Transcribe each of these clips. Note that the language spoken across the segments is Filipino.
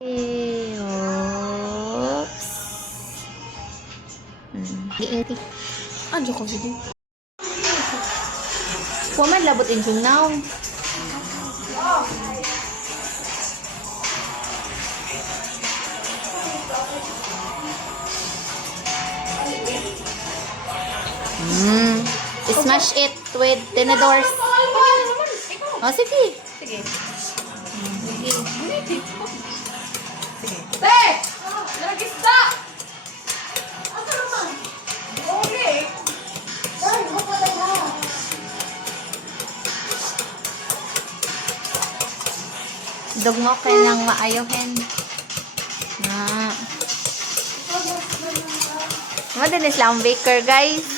Oops. Di-eti. Andiyo ko dito. Waman labot in now. Smash it with tinidors. Oh, sige. Sige. Sige. Te! Nagista! Asa naman? Okay. Ay, mapatay na. Dugmo kay nang maayohin. Na. Madalis lang baker, guys.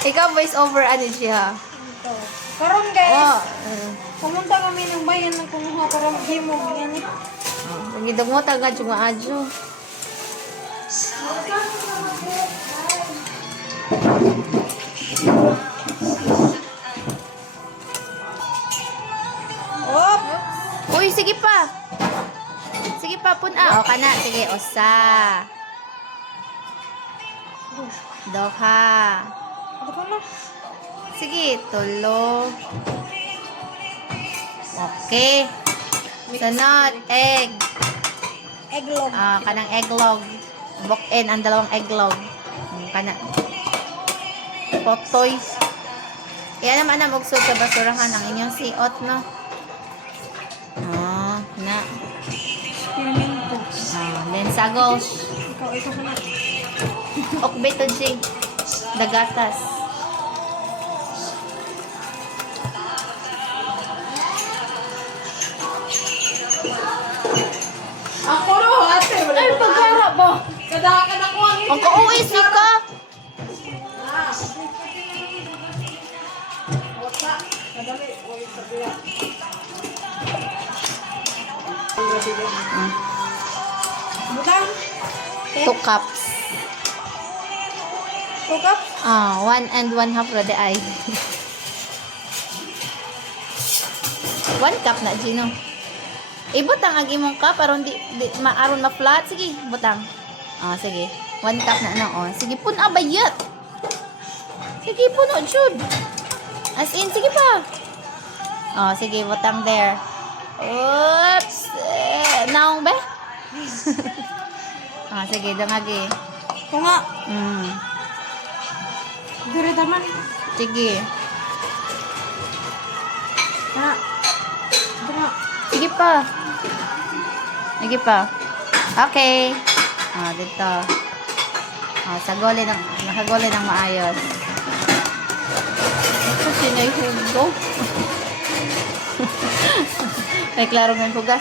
Ikaw voice over ano siya? Ito. Karon guys, Oh. pumunta kami ng bayan ng kumuha para mag-demo. Yan. Nagidog mo taga yung adyo. Op! Uy, sige pa. Sige pa, puna. O, kana. Sige, usa. Doha. Ano ka na? Sige, tulo. Okay. Sunod, egg. Egglog. Kanang egglog. Book-in ang dalawang egglog. Kana. Potoy. Yan naman ang magsud sa basurahan ang inyong siot, no? Na. Piramento. Lensagos. Ikaw ka na. Okbeto J. Dagatas. Ako ro, ate. Ay, pagkara ba? Kadaka na ko ang Ang kauwi ka. Wata. Kadali. Uy, sabila. 2 cups. 2 cups? 1 and 1/2 rode ay. 1 cup na, Gino. Ibutang ang imong cup aron di maaron ma-flat. Sige, butang. Sige. 1 cup na no. Sige, puno bayat. Sige, puno, jud. As in, sige pa. Sige, butang there. Oops. Naong be? Sige, dangagi. Ito nga. Dire taman. Sige. Ha. Ito nga. Sige pa. Sige pa. Okay. Dito. Sagoli ng, nakagoli ng maayos. Ito, sinayhugo. Ay, klaro ng hugas.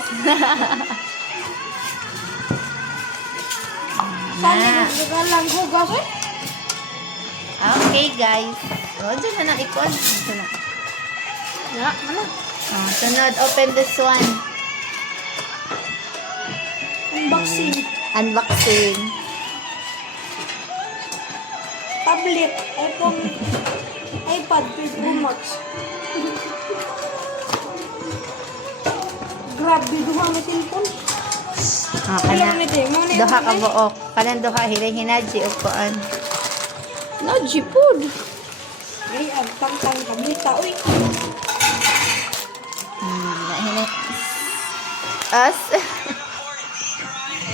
Saan yung lang hugas eh? Okay, guys. Dyan na ng ikon. Dito na. Ano? Sunod, open this one. Unboxing. Unboxing. Tablet. iPhone. iPad. Pro Max. Grabe, duha na cellphone. Kana. Duha ka buok. Kanang duha, hiling-hinaji o kuan. Naji food. Ay, ang tang-tang kamita. Uy. As.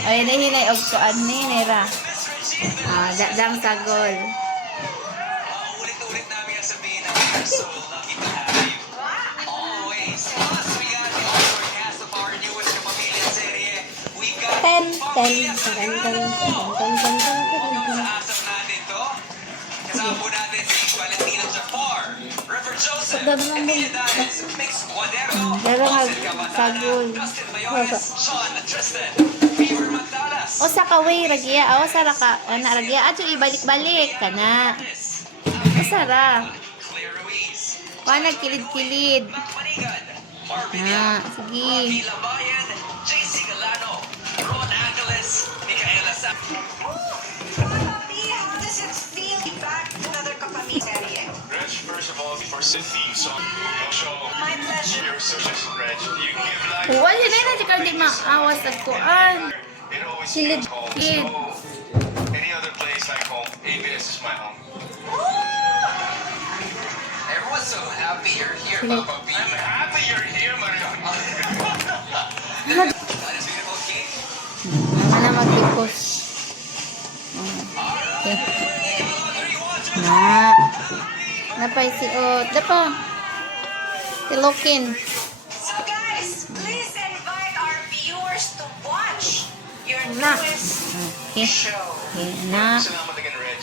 Ay, nahinay og kuan ni nera. Dadang sagol. Ulit-ulit namin ang sabihin namin. So lucky to have you. Always. Plus, we got the all-star cast of our newest kapamilya serye. We got sa asap natin to. Kasama po natin si Valentino Jafar, River Joseph, Emilia Diaz, Mix Guadero, Joseph sagol. Cabana, Dustin Bayones, Sean Tristan, Fever Mandalas, O sa kaway ragya, o sa raka, na ragya, at yung ibalik-balik ka na. O sara. Claire Ruiz, Panag kilid-kilid. Manigan, Marvin Sige. Rocky Labayan, JC Galano, Ron Angeles, Micaela Sam. This is feeling back to another kapamilya. course, the theme song. So, my pleasure. You're such a Reg. You give life. Wala na na di di maawas sa kuan. It always Silid feels home. kid. So, any other place like home, ABS is my home. Everyone's so happy you're here, Papa B. I'm happy you're here, Mario. That is beautiful, Kate. Naman na magpipos. Okay. Na. Napay si Ot. Dapo. Tilokin. So guys, please invite our viewers to watch your Na. newest Okay. show. Okay, na. Salamat again, Reg.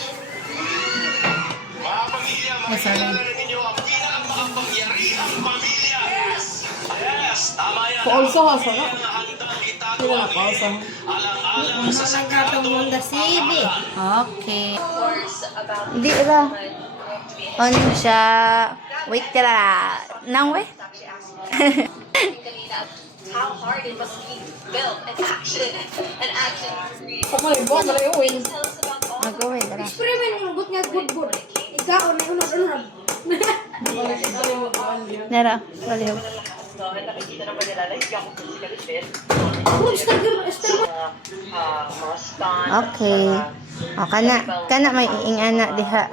Mga pamilya, Ay, sorry. makikilala ninyo ang pinakamakapangyarihang pamilya. Yes! Yes! Tama yan. Pausa ka, sana. Ang handang itago Wala, ang pausa. alang-alang sa Katong sagrado. munda sibi. Okay. Hindi ba? On siya. Wait tira. Nang we? How hard it must be built and action Pag malibo, malayuin. Tell us about all Mag-uwi tara. Experiment yung gut nga good. Ikaw na unod-unod. Nara. Baliw. Okay. O, kana may iingana diha.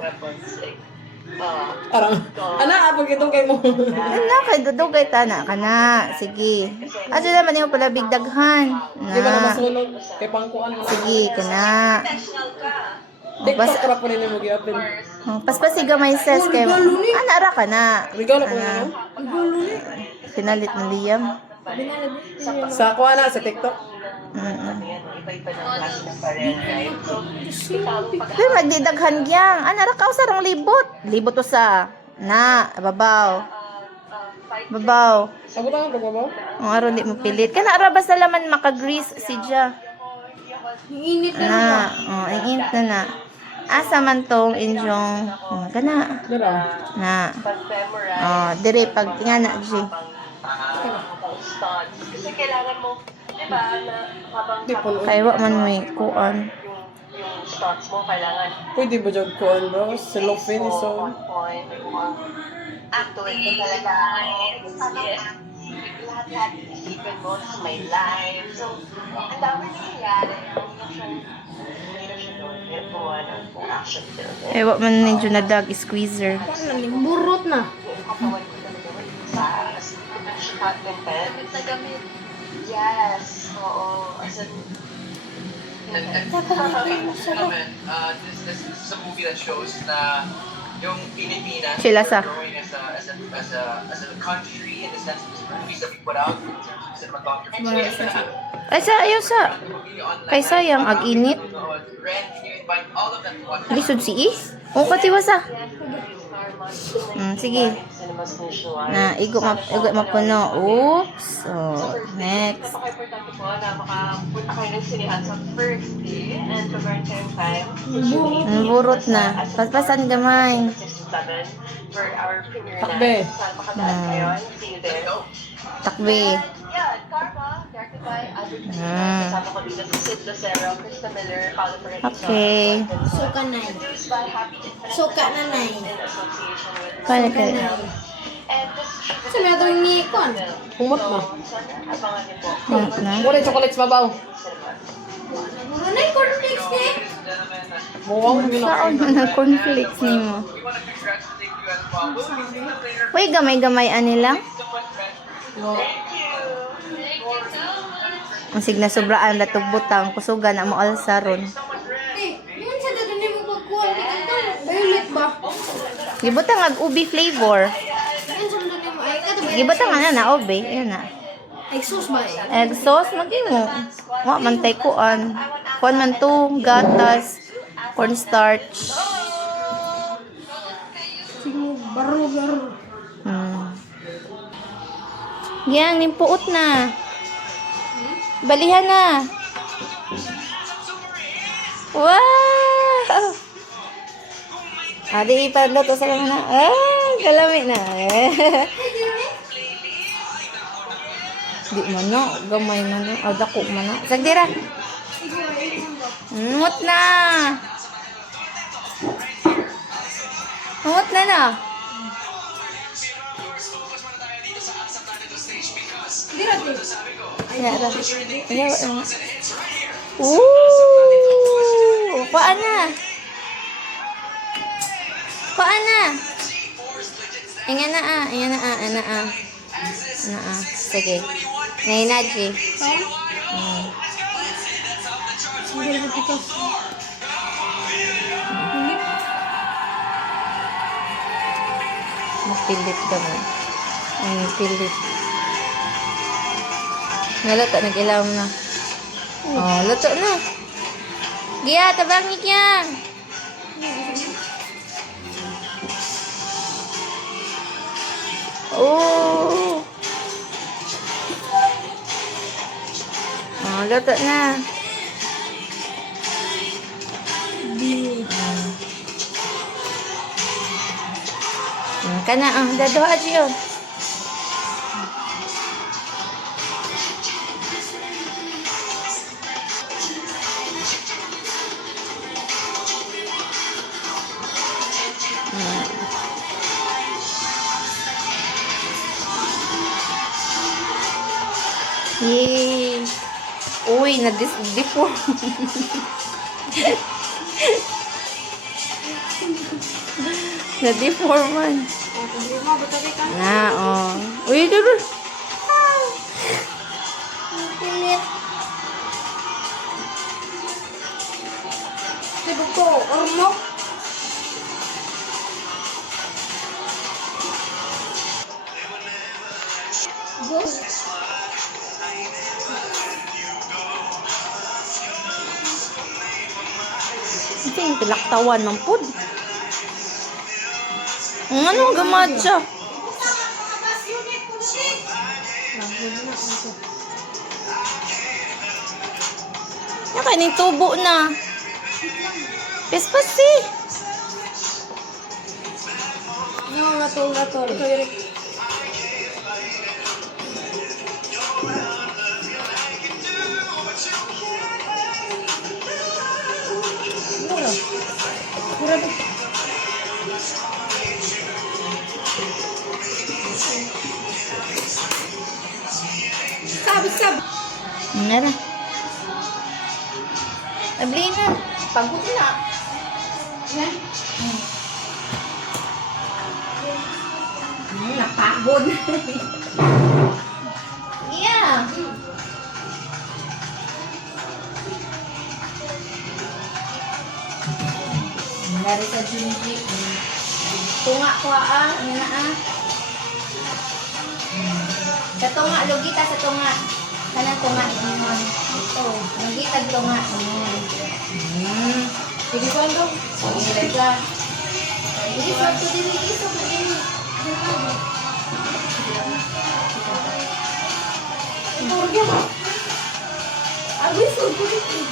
Arang. Ana, pag itong kay mo. Ano kay dudugay tana kana. Sige. Ato naman yung pala bigdaghan. Di ba na Na. masunog? Kay pangkuan mo. Sige kana. TikTok ka pa rin mo gi-open. Paspasiga may ses kay ana ra kana. Regalo ko na. Pinalit ni Liam. Sa kuha na, sa TikTok. Pero magdidaghan gyang. Ana ra ka usarang libot. Libot usa. Na, babaw. Babaw. Sabutan ka ba ba? Ang aron di mo pilit. Kana ara basta laman maka-grease si Ja. Init Na, ang init na na. Asa man tong inyong kana Dara. na. Dire pag ingana G. Kasi kailangan mo, di ba, na habang Di po. Kay wa man may kuan. yung stunts mo, kailangan Pwede ba dyan kuhan bro? Cellophane so. on point, actually, talaga, lahat-lahat isipin mo, tapos may live. So, ang dami nangyayari. Hindi na siya doon. Gumawa ng action film. Kay wa man ninyo na dag squeezer. burot na. Yung katawan ko talaga sa shot ng pen. Nagamit. Yes. Oo. As in, This is a movie that shows na yung Pilipinas Sila sa. growing as a country in the sense of the movies that we put out in terms of cinematography. Ay sa ayo sa. Kay sayang ag init. Ren, can you invite all of them to watch? Lisod si Is. O patiwa sa. Sige. cinemas nationwide. Na igo mapuno. Oops. So, next. Napaka-importante po na makapunta kayo ng sinihan sa first day and to burn time time. Ang burot na. Paspasan gamay. 6-7 for our premiere Takbe. night. Saan makadaan kayo? See you there. Takbi. Yeah, Karma, directed by Albert Mm. Kasama ko dito si Sid Lucero, Krista Miller, Paolo Perez. Okay. Suka na. Produced by Happy Infinite Suka na na. in association with Paano kayo? and this Sa mga itong ni Kon. Humot na. sana abangan niyo po. Na. Muna yung chocolates mabaw. Ano yung cornflakes ni? Muwang mo na. Kaon na ng cornflakes nimo. We want to congratulate you as well. We'll be seeing you later. Uy, gamay-gamay ani lang. So much, man. Ang signa sobraan latog butang kusugan na mo alsaron. Eh, yun sa dito ni mo pagkuhan. Violet ba? Gibutang ag ubi flavor. Yun sa dito ni mo. Ay, kato ba? Gibutang ana na ubi, yan na. Exhaust ba eh? Egg sauce magimo. Wa man tay kuan. Kuan man to gatas, cornstarch. Sige, baro. Yang nimpuot na. Balihan na. Wow! Adi ipadlo to sa na. Kalami na. Di man no, gamay man no. Dako man no. Sagdira. Ngut na. Ngut na na. Kaya ra. Ayaw. Ooh! Paan na? Paan na? Inga na ah. Inga na ah. Ana ah. Ana ah. Sige. Nainaji. Mapilit ka mo. Ay, pilit. Nalata, nag-ilaw na. Oh, luto na. Giya, tabangi kya. Oh. Oh, luto na. Kana ang dadoha siyo. Yay! Uy, na-deform. Na-deforman. Na, oh. Uy, duro. Pilit. Sibog ko, ormo. Ito yung tilaktawan ng food. Ang anong gamad siya? Yan kaning tubo na. Pespasi. No, ratol. Sabi. Nara. Abli na. Pagod na. Yan. Napagod. Yeah. Dari sa Junji. Tunga ko ah. Ano na ah. Sa tunga. Lugita sa tunga. Kanang tunga. Ito. Lugita tunga. Sige ko ano? Sige ka. Isog ko din. Turga. Abis ko din.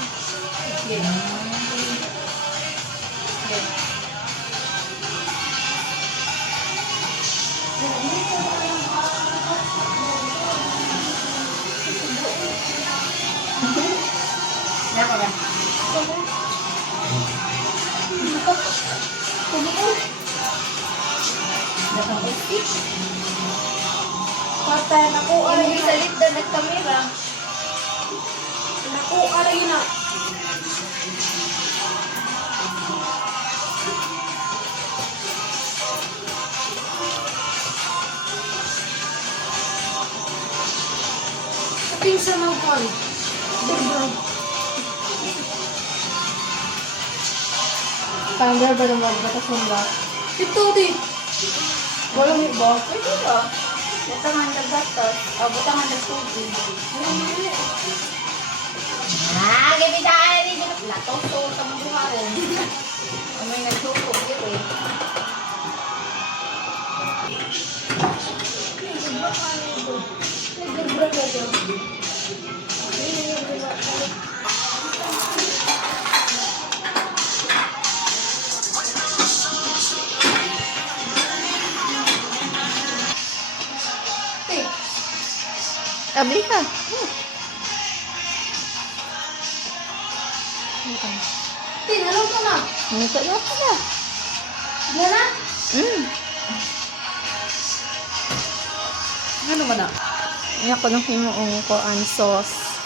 Nako ba? Patay na ko. Ay, salit na nagkamera. Naku, aray na. Pinsa ng kon. Tanggal ba ng magbatas ng ba? Ito di. Walang iba. Pwede ba? Butangan ng gastos. O, butangan ng tubig. Ah, gabi tayo rin. Lato-to. Tamang buharin. May nagsuko. Yun eh. Abli ka. Tinalo ko na. Nito na pala. Yan na. Mm. Ano ba na? Iyak ko nang himuong ko ang sauce.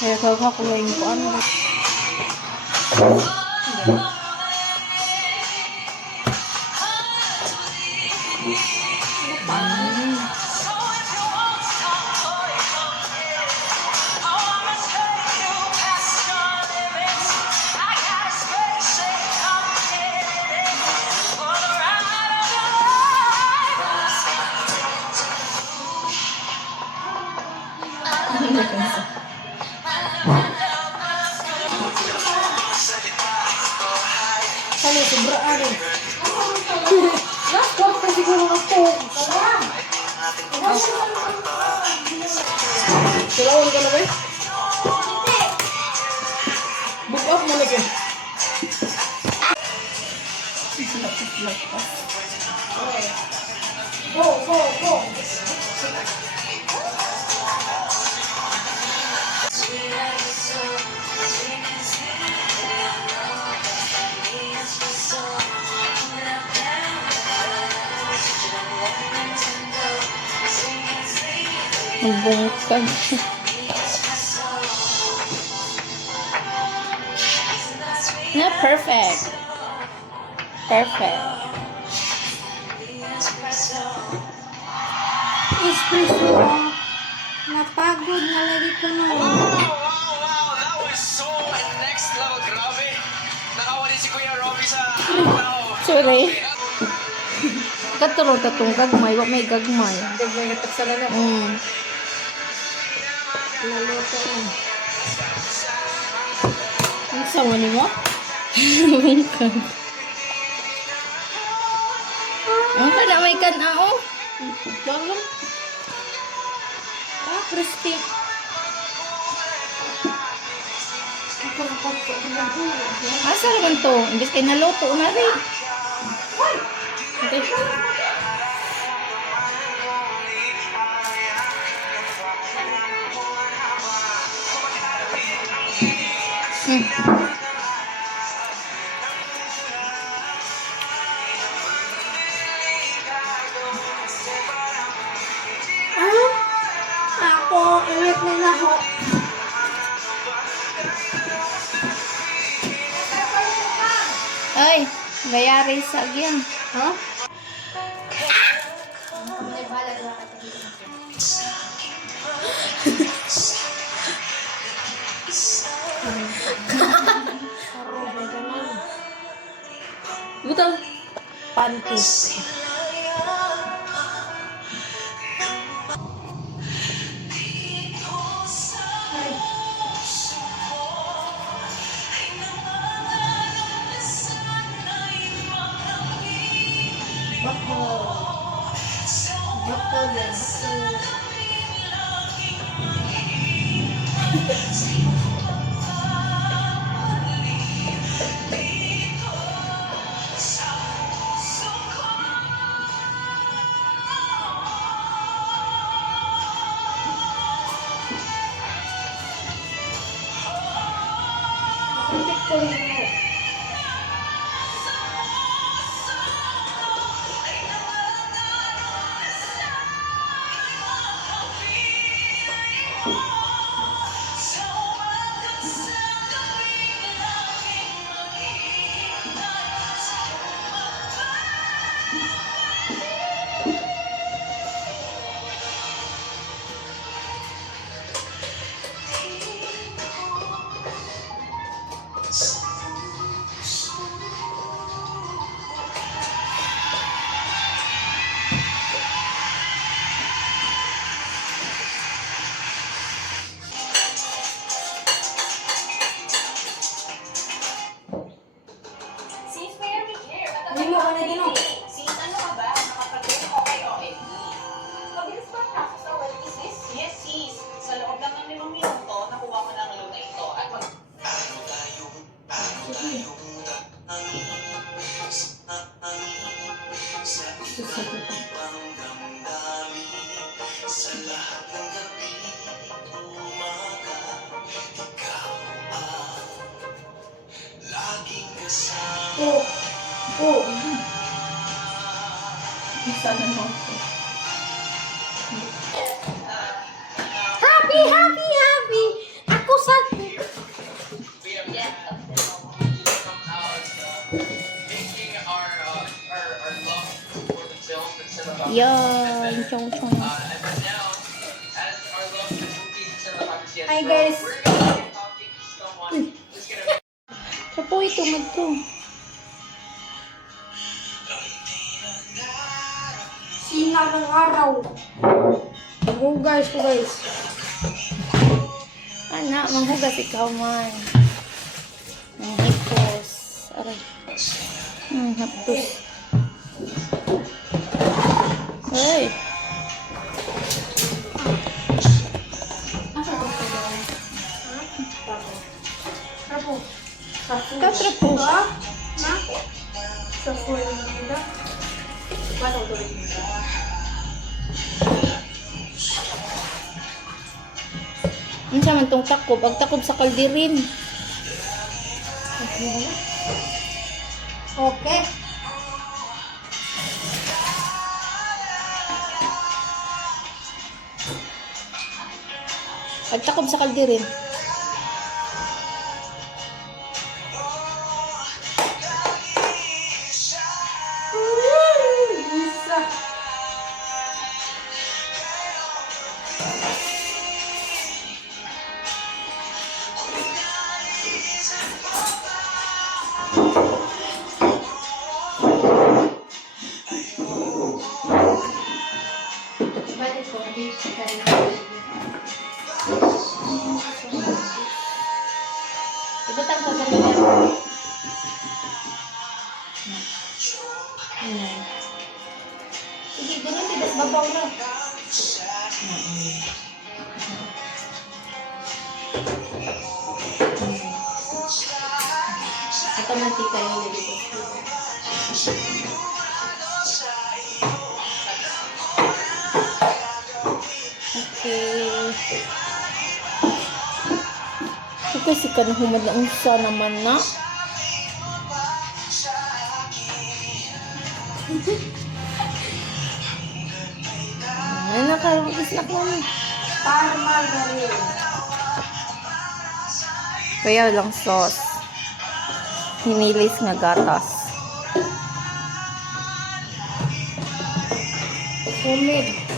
Kaya ko yung ko ano. Sali, sobraan eh. Last one pa siguro ako. Silawan ka na ba? Book up mo lagi. Go, go, go. Magbungkag. Na perfect. Perfect. Espresso. Napagod na lagi ko no. Wow! That was so next level. Grabe. Nakawali si Kuya Robby sa wow. Sorry. Katuro tatong gagmay. Wa may gagmay. Gagawin na taksala na. Naluto na. Ang sawa ni mo? Bungkag. Ang ka na may kanao. Bangon. Ah, crispy. Ako na pagkakas. Asa naman to? Imbis kay naluto na rin. Okay. Ako, ulit na na ako. Ay, bayari sa agyan. Ha? Butang. Panty. Hindi mo ka na din oh. Sis, ano ka ba? Nakapag-in okay. Mabilis ba ang process sa web sis? Yes, sis. Sa loob lang ng 5 minuto, nakuha ko na ang loan na ito. At mag... Oh. Oh. Isa na mo. Happy, happy, happy. Ako sa... We have come out making our love for the film instead of Yan, chong chong. and then now, as our love for the movie instead of obviously Hi, guys. we're gonna be talking to someone who's gonna Sa po ito, magto. Singa ng araw. Hugas ko, guys. Anak, manghugas ikaw man. Manghipos. Aray. Haptos. Ay. Trapo. Katrapo. Na? Sa full nila. Bato tuloy. Ano sa man tong takob? Ang takob sa kaldirin. Okay. Ang takob sa kaldirin. Isa. Balik ko. Ibutang ka ganyan. Sige, ganyan. Tidas babaw na. Ito mantika yung nilito. Okay. Okay, si kanahumad na unsa naman na. Ay, nakarugis-nak naman. Parmagaril. Kaya lang sauce. Hinilis nga gatas. Humid.